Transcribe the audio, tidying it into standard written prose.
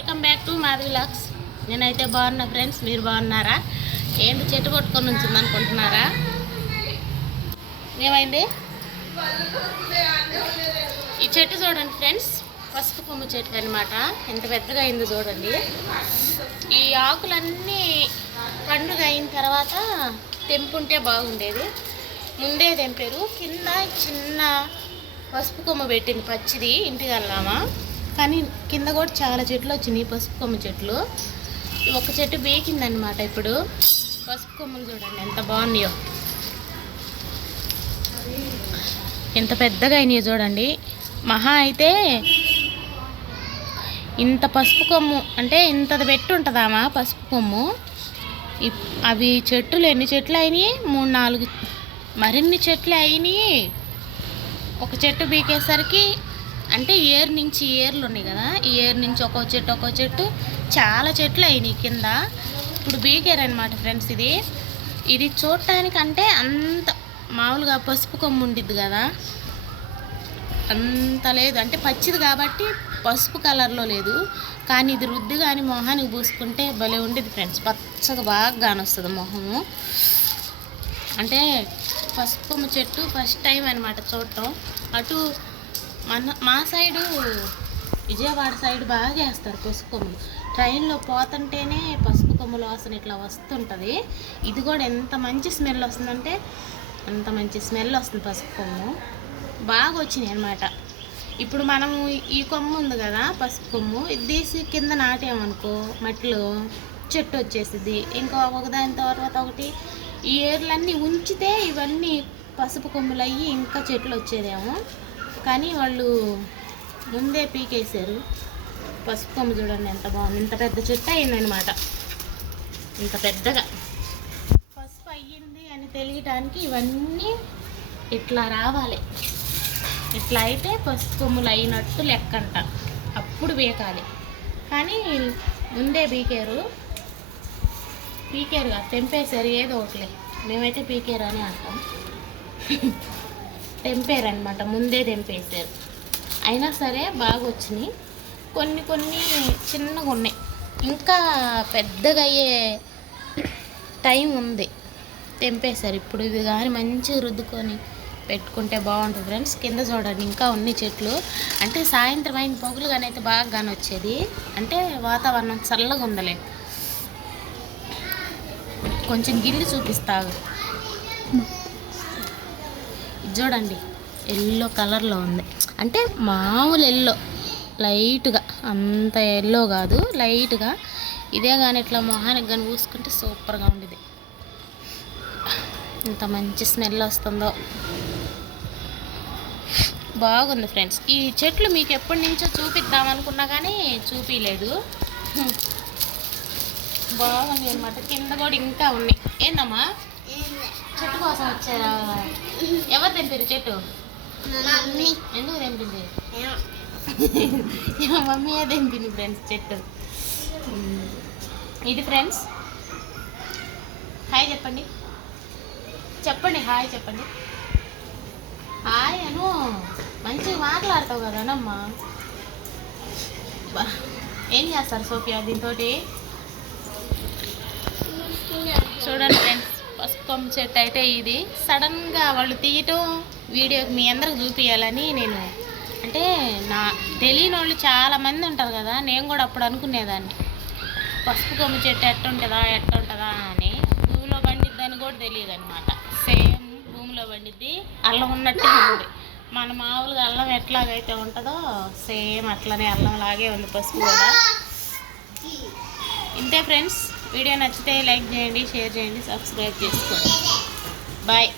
Welcome back to Madhavi vlogs. నేనైతే బాగున్నా friends, మీరు బాగున్నారా? ఏంటి చెట్టు కొట్టుకొని ఉంచింది అనుకుంటున్నారా? ఏమైంది? ఈ చెట్టు చూడండి ఫ్రెండ్స్, పసుపు కొమ్ము చెట్టు అనమాట. ఎంత పెద్దగా అయిందో చూడండి. ఈ ఆకులన్నీ పండుగ అయిన తర్వాత తెంపుంటే బాగుండేది. ముందే తెంపారు. కింద చిన్న పసుపు కొమ్ము పెట్టింది పచ్చిది, ఇంటికి వెళ్ళామా. కానీ కింద కూడా చాలా చెట్లు వచ్చినాయి, పసుపు కొమ్ము చెట్లు. ఒక చెట్టు బీకిందనమాట. ఇప్పుడు పసుపు కొమ్మలు చూడండి ఎంత బాగున్నాయో, ఎంత పెద్దగా అయినాయో చూడండి. మహా అయితే ఇంత పసుపు కొమ్ము అంటే ఇంతది పెట్టి ఉంటుందామా పసుపు కొమ్ము. అవి చెట్లు ఎన్ని చెట్లు అయినాయి? 3-4 మరిన్ని చెట్లు అయినాయి. ఒక చెట్టు బీకేసరికి అంటే ఏరు నుంచి ఏర్లు ఉన్నాయి కదా, ఈ ఏరు నుంచి ఒక్కో చెట్టు చాలా చెట్లు అయినాయి కింద. ఇప్పుడు బీకారనమాట ఫ్రెండ్స్. ఇది చూడటానికి అంటే అంత మామూలుగా పసుపు కొమ్ము ఉండిద్ది కదా, అంత లేదు. అంటే పచ్చిది కాబట్టి పసుపు కలర్లో లేదు. కానీ ఇది రుద్ది కానీ మొహానికి పూసుకుంటే భలే ఉండేది ఫ్రెండ్స్. పచ్చగా బాగా కానొస్తుంది మొహము. అంటే పసుపు కొమ్ము చెట్టు ఫస్ట్ టైం అనమాట చూడటం. అటు మా సైడు విజయవాడ సైడ్ బాగా వేస్తారు పసుపు కొమ్ములు. ట్రైన్లో పోతుంటేనే పసుపు కొమ్ముల వాసన ఇట్లా వస్తుంటుంది. ఇది కూడా ఎంత మంచి స్మెల్ వస్తుందంటే అంత మంచి స్మెల్ వస్తుంది పసుపు కొమ్ము. బాగా వచ్చినాయి అనమాట. ఇప్పుడు మనం ఈ కొమ్ము ఉంది కదా పసుపు కొమ్ము, ఇది తీసి కింద నాటామనుకో మట్టిలో చెట్టు వచ్చేసింది. ఇంకా ఒకదాని తర్వాత ఒకటి ఈ ఏర్లన్నీ ఉంచితే ఇవన్నీ పసుపు కొమ్ములు అయ్యి ఇంకా చెట్లు వచ్చేదేమో. కానీ వాళ్ళు ముందే పీకేశారు. పసుపు కొమ్ము చూడండి ఎంత బాగుంది. ఇంత పెద్ద చెట్టు అయిందనమాట. ఇంత పెద్దగా పసుపు అయ్యింది అని తెలియటానికి ఇవన్నీ ఇట్లా రావాలి. ఇట్లా అయితే పసుపు కొమ్ములు అయినట్టు లెక్కంట. అప్పుడు పీకాలి. కానీ ముందే పీకారు కదా, తెంపేశారు. ఏదో ఒకటిలే, మేమైతే పీకారు అని అంటాం. తెంపారనమాట, ముందే తెంపేశారు. అయినా సరే బాగా వచ్చినాయి. కొన్ని చిన్నగా ఉన్నాయి, ఇంకా పెద్దగా అయ్యే టైం ఉంది. తెంపేశారు. ఇప్పుడు ఇది కానీ మంచిగా రుద్దుకొని పెట్టుకుంటే బాగుంటుంది ఫ్రెండ్స్. కింద చూడండి ఇంకా ఉన్నాయి చెట్లు. అంటే సాయంత్రం అయిన పొగలు కానీ అయితే బాగా కానీ వచ్చేది. అంటే వాతావరణం చల్లగా ఉందలే. కొంచెం గిల్లి చూపిస్తాగు. ఇది చూడండి ఎల్లో కలర్లో ఉంది. అంటే మామూలు ఎల్లో, లైట్గా, అంత ఎల్లో కాదు, లైట్గా. ఇదే కానీ ఇట్లా మొహానికి కానీ పూసుకుంటే సూపర్గా ఉండేది. ఇంత మంచి స్మెల్ వస్తుందో, బాగుంది ఫ్రెండ్స్. ఈ చెట్లు మీకు ఎప్పటి నుంచో చూపిద్దామనుకున్నా కానీ చూపించలేదు. బాగుంది అనమాట. కింద కూడా ఇంకా ఉన్నాయి. ఏందమ్మా చెట్టు కోసం వచ్చారా? ఎవరు తెంపారు చెట్టు? ఎందుకు తెంపింది? మమ్మీయే తెంపింది ఫ్రెండ్స్ చెట్టు. ఇది ఫ్రెండ్స్. హాయ్ చెప్పండి, హాయ్ చెప్పండి. హాయ్ అను, మంచిగా మాట్లాడతావు కదానమ్మా. ఏం చేస్తారు సోఫియా దీంతో? చూడండి ఫ్రెండ్స్, పసుపు కొమ్ము చెట్టు అయితే ఇది సడన్గా వాళ్ళు తీయటం వీడియోకి మీ అందరికి చూపించాలని నేను. అంటే తెలియని వాళ్ళు చాలామంది ఉంటారు కదా, నేను కూడా అప్పుడు అనుకునేదాన్ని పసుపు కొమ్ము చెట్టు ఎట్టుంటుందా అని. భూమిలో పండిద్దని కూడా తెలియదు అనమాట. సేమ్ భూమిలో పండిద్ది, అల్లం ఉన్నట్టే ఉంది. మన మామూలుగా అల్లం ఎట్లాగైతే ఉంటుందో సేమ్ అట్లనే అల్లం లాగే ఉంది పసుపు కూడా. ఇంతే ఫ్రెండ్స్. వీడియో నచ్చితే లైక్ చేయండి, షేర్ చేయండి, సబ్స్క్రైబ్ చేసుకోండి. బాయ్.